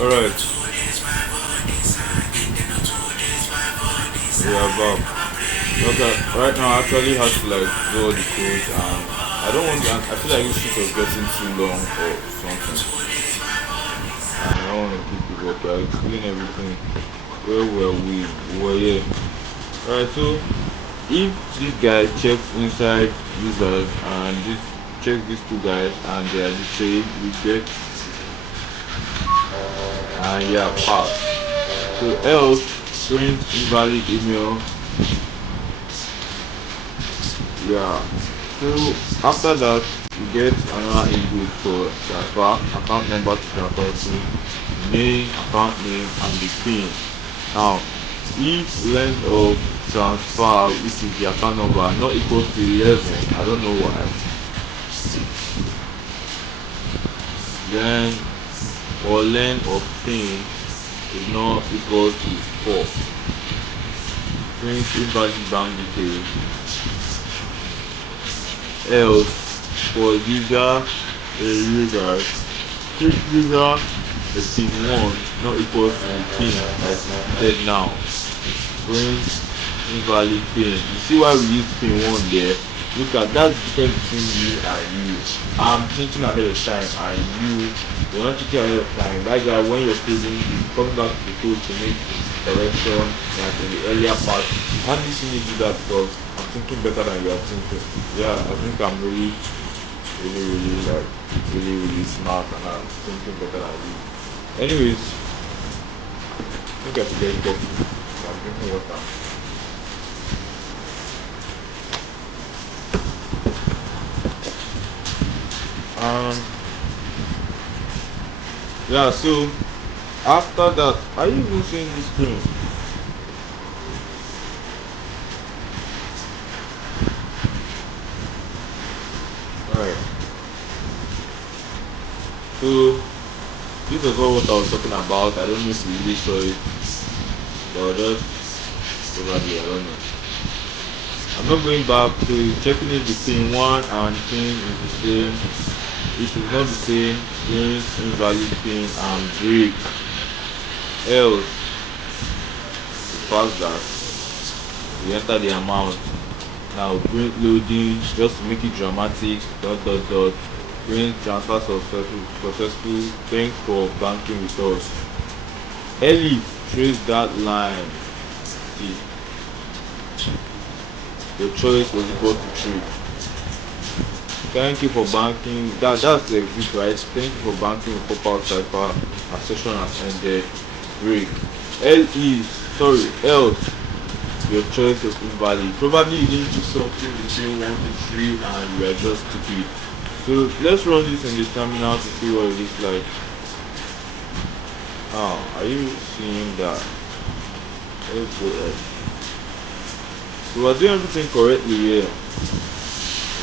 Alright, we are back. Okay, right now I actually have to like do all the codes and I don't want to, I feel like this shit was getting too long or something. And I don't want to keep it up. I explain everything. Where were we? We were here. Alright, so if this guy checks inside users and this checks these two guys and they are the same, we get and yeah, pass. So else print invalid email. Yeah. So after that, you get another input for transfer, account number to transfer to, name, account name, and the PIN. Now, if length of transfer, which is the account number, not equals to 11, I don't know why, then or length of PIN is not equal to 4, print invalid bank details. Else, for user, a user, each user is pin 1 not equals to the pin that is inputted now. Print invalid pin. You see why we use pin 1 there? Look at that's the difference between you and you. I'm thinking ahead of time and you're not thinking ahead of time. That's why when you're coding, you're coming back to the code to make correction like in the earlier part. You hardly see me do that because I'm thinking better than you are thinking. Yeah, I think I'm really smart and I'm thinking better than you. Anyways, I think I should get coffee. I'm drinking water. Um, yeah, so after that, are you even seeing this screen? Alright, so this was all what I was talking about. I don't know if you really saw it, but just probably, I don't know. I'm not going back to checking if the pin 1 and pin is the same. If it's not the same, print invalid pin and break. Else, to pass that, we enter the amount. Now print loading just to make it dramatic. Dot. Print transfer successful. Thanks for banking with us. Elif, trace that line. See, your choice was equal to 3. Thank you for banking. That's the exit, right? Thank you for banking with Pop-out Cipher. Our session has ended. Break. L is sorry. Else your choice was invalid. Probably you didn't do something between 1 to 3 and you are just stupid. So let's run this in the terminal to see what it looks like. Now, are you seeing that? Let's go ahead. So we're doing everything correctly here,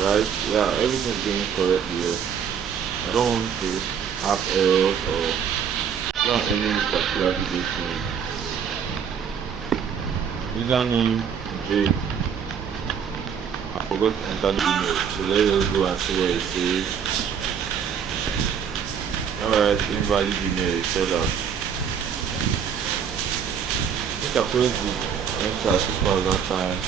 right? Yeah, everything's going correctly here. I don't want to have errors or not any particular video thing. Username J. I forgot to enter the email, so let's just go and see what it says. Alright, invalid email, it said that. I think I pressed the enter too fast that time.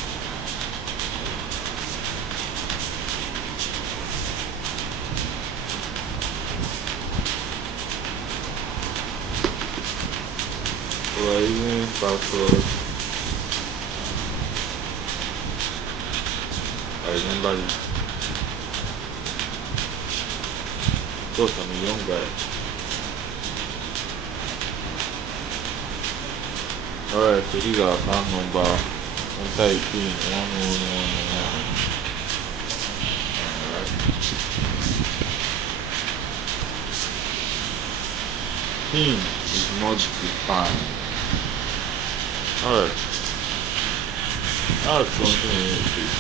So I using password. I remember this. Of course, I'm a young guy. Alright, so this is our account number. Enter a pin 1111. Alright. Pin is not defined. Alright. That's something we need to fix.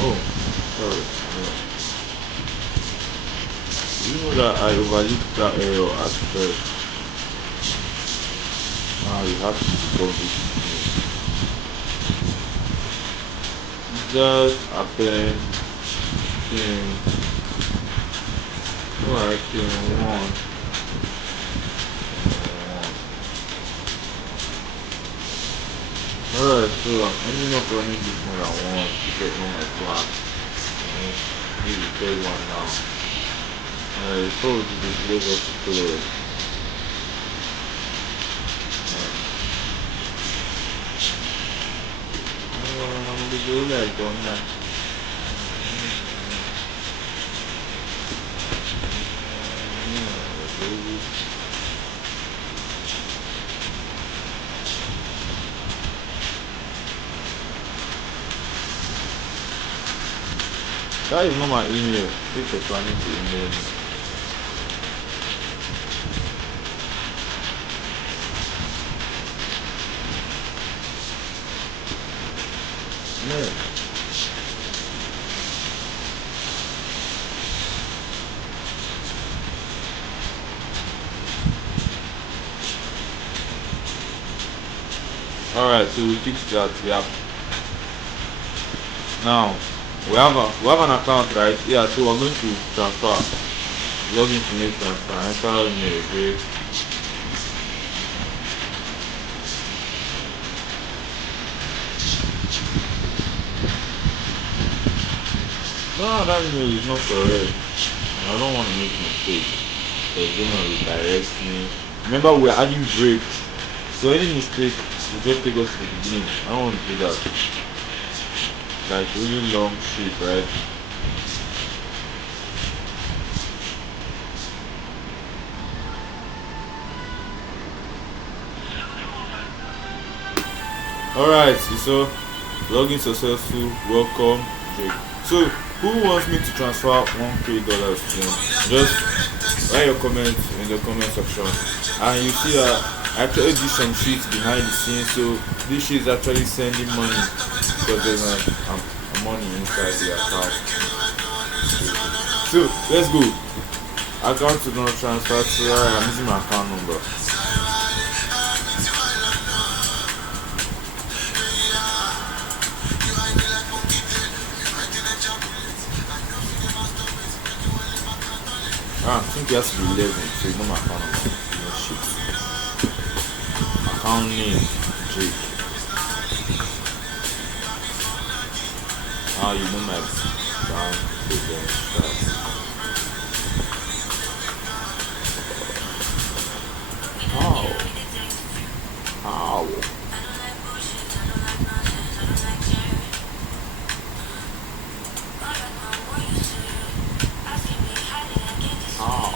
Oh, sorry. No. Do you know that I overlooked that error at first? Now we have to debug it again. just happened in like in one. Alright, so I'm ending up running this more than once because of my plan. Uh, Maybe third one now. I told you this Lagos to close. I'm the girl like that. That is not my email. If you're planning to email me. Yeah. Alright, so we fix that. Yeah. Now we have an account, right? Yeah, so we're going to transfer. Log in to make transfer. Enter email address. No, that email is not correct. I don't want to make mistake. So it's gonna redirect me. Remember we're adding breaks. So any mistake will just take us to the beginning. I don't want to do that. Like really long shit, right? Alright, so login successful, welcome. Okay. So who wants me to transfer $1K to them? Just write your comments in the comment section. And you see that I actually do some shit behind the scenes, so this shit is actually sending money because there's a money inside the account. So let's go. Account to not transfer to I'm using my account number. I think it has to be 11, so it's not my account number. No shit. Account name Jake. You know my bank credentials. How? How? How?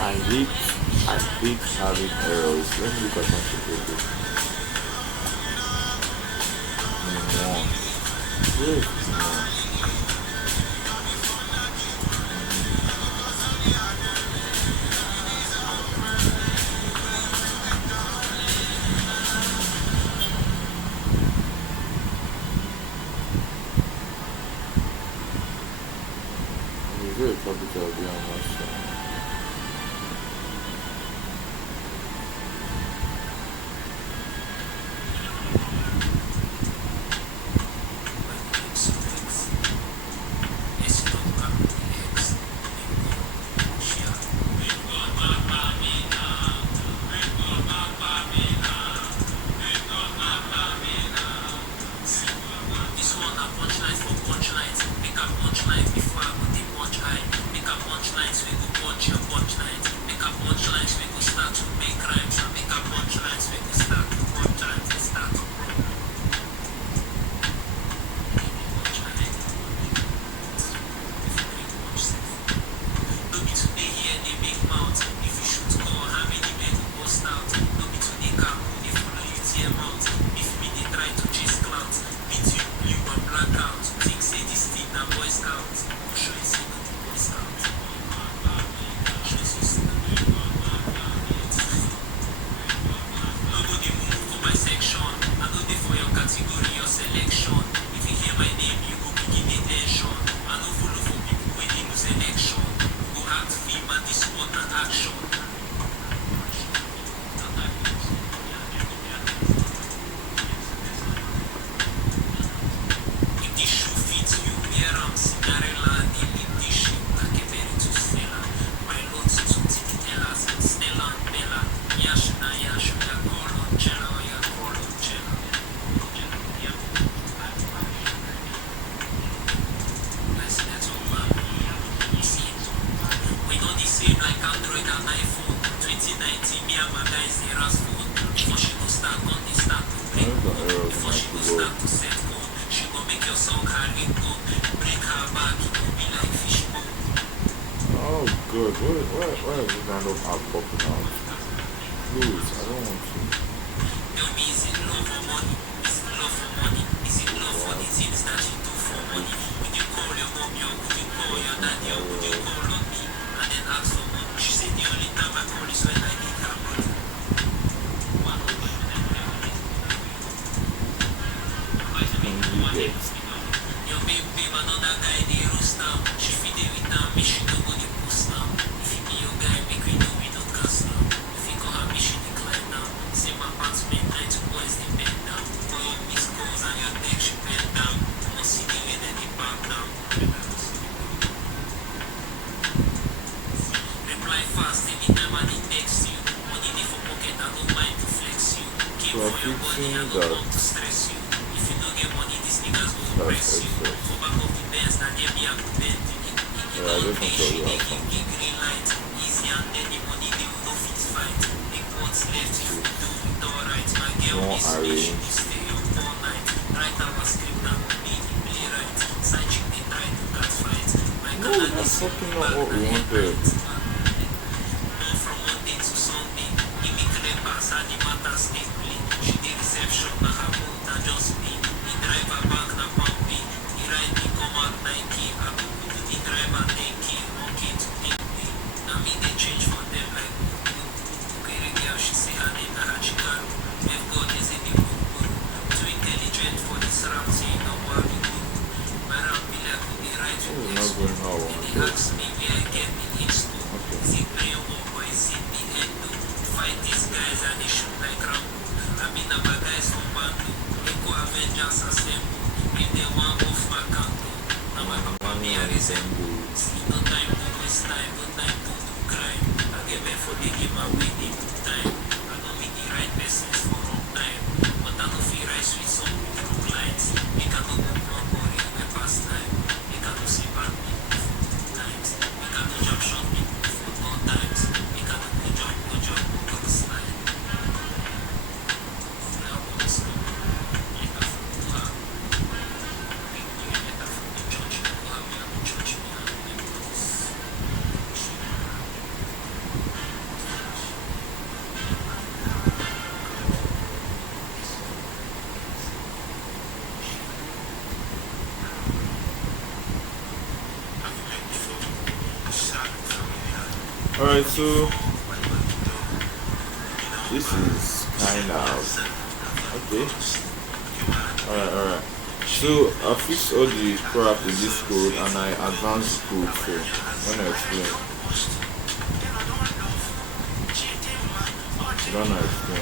I hate having errors. Let me look at my security. One. Where is one? Is there a capital there on my side? Oh, good. Why is this random app popping out? Please, I don't want to. So I'm fixing that. That's excess. Yeah, I just want to allow something. Don't arrange. No, that's fucking not what we wanted. This is not going how I wanted. Okay. Alright, so this is kind of okay. Alright. So I fixed all the crap in this code and I advanced the code. So when I explain, when I explain.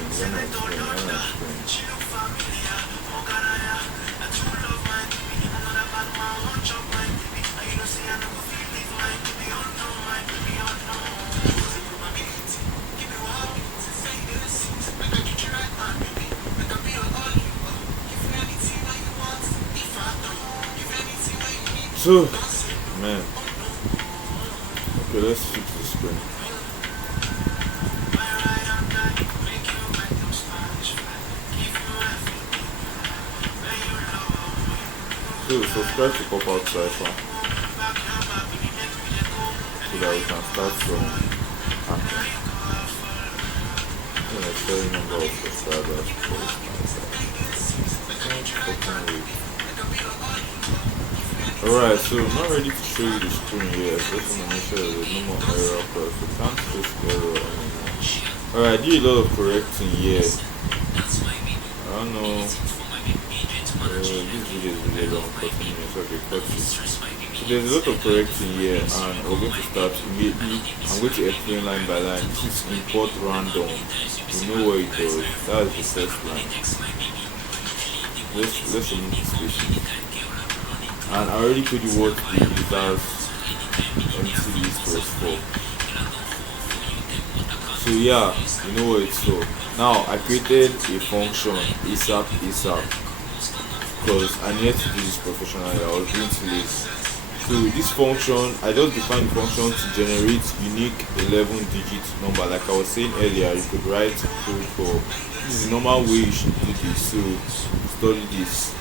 So, man, okay, let's fix the screen. So, subscribe to Pop Out Cypher so that we can start from hacking. I'm going to tell you number of subscribers before we start. Alright, so I'm not ready to show you the screen yet. I just want to make sure there's no more error because we can't fix error anymore. Alright, I did a lot of correcting here. I don't know. This video is really long, 40 minutes. Okay, cut it. So there's a lot of correcting here, and we're going to start immediately. I'm going to explain line by line. This is import random. You know what it does. That is the first line. Let's remove the spacing. And I already told you what the user's empty list was for. So yeah, you know what it's for. Now I created a function ASAP because I needed to do this professionally. I was doing too lazy. So this function, I just defined the function to generate unique 11-digit number. Like I was saying earlier, you could write code for this is the normal way you should do this. So study this.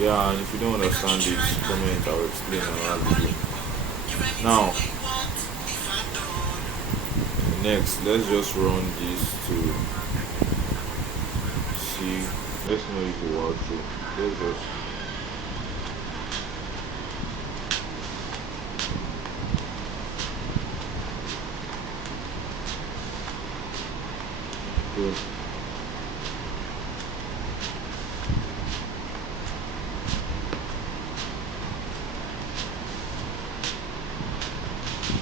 Yeah, and if you don't understand it, comment, I'll explain another video. Now, next, let's just run this to see. Let's not use the word through. Let's just go.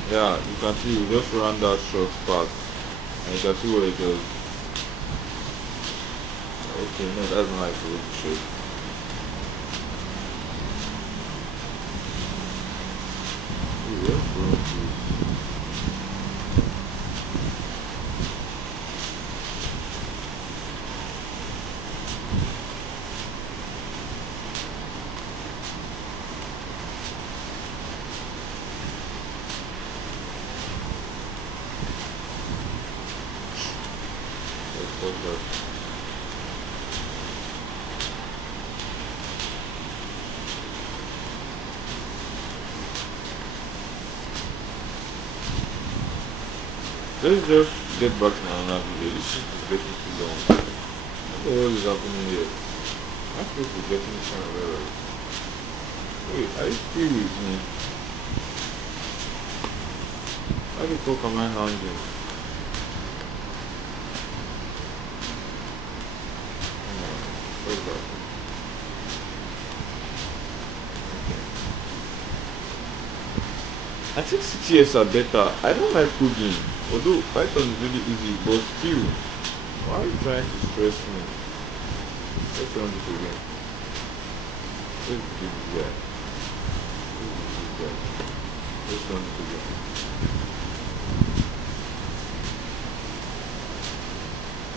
Yeah, you can see we just run that short path, and you can see what it does. Okay, no, that's not how it's supposed to show. Hey, let's run this. Let's pause that. Let's just get back to another video. This shit is getting too long. What the hell is happening here? My face is getting kind of red. Wait, are you still with me? How the fuck am I hanging? Come on, where's that? Okay. I think CTS are better. I don't like coding. Although Python is really easy, but still, why are you trying to stress me? Let's run this again. Let's do this guy. Let's do this guy. Let's run this again.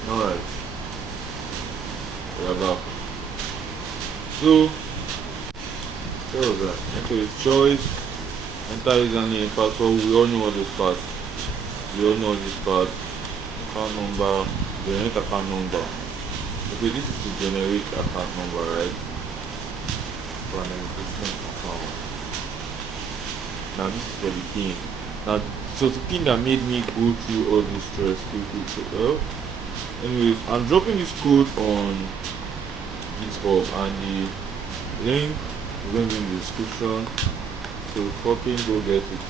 Alright, we are back. So, what was that? Okay, choice, enter username, password. We all know all this part. We all know all this part. Account number, generate account number. Okay, this is to generate account number, right? For an existing account. Now this is for the pin. Now, so the pin that made me go through all this stress. Anyways, I'm dropping this code on GitHub, and the link is going to be in the description. So copy, go get it,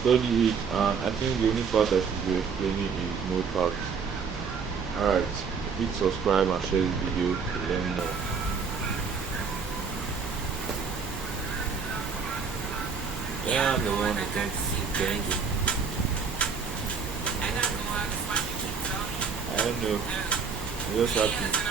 study it, and I think the only part I should be explaining is no tax. Alright, hit subscribe and share this video to learn more. Yeah, I'm the one who comes to see Benji. I don't know. I'm just happy.